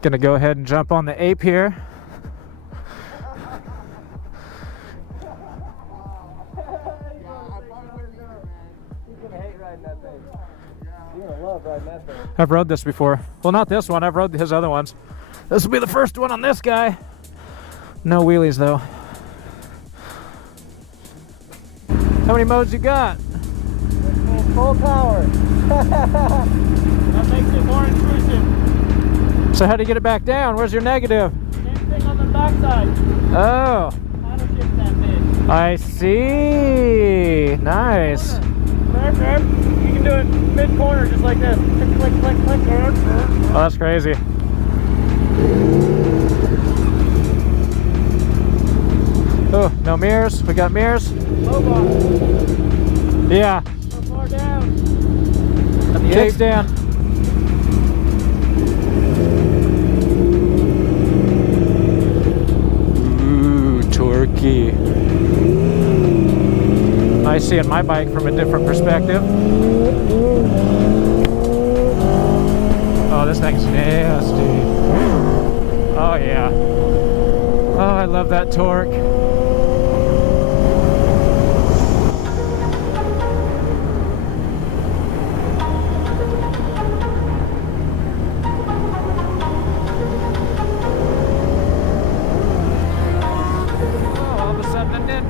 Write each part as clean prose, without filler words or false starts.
Gonna go ahead and jump on the Ape here. I've rode this before. Well, not this one. I've rode his other ones. This will be the first one on this guy. No wheelies though. How many modes you got? Full power. That makes it more intrusive. So how do you get it back down? Where's your negative? Same thing on the backside. Oh. Paddle shift that bitch. I see. Nice. There. You can do it mid-corner just like this. Click, click, click, click. Oh, that's crazy. Oh, no mirrors. We got mirrors. Low bar. Yeah. So far down. Kicks down. Ooh, torquey. Nice seeing my bike from a different perspective. Oh, this thing's nasty. Oh yeah. Oh, I love that torque.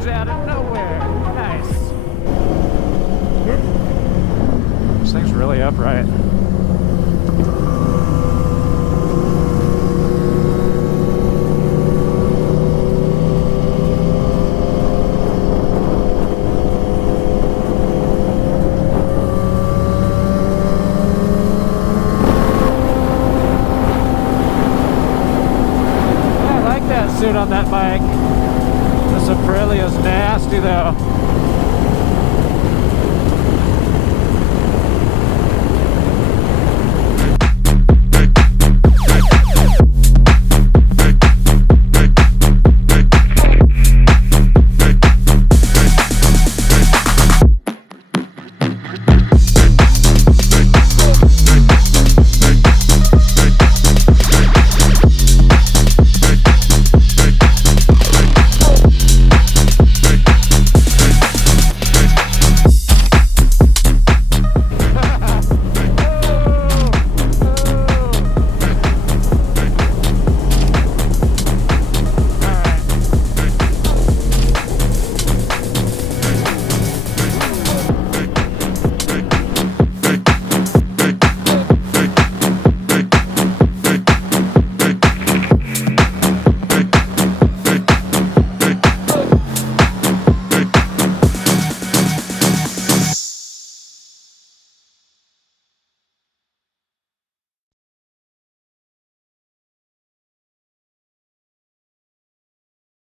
Out of nowhere. Nice. This thing's really upright. I like that suit on that bike. This Aprilia is nasty though.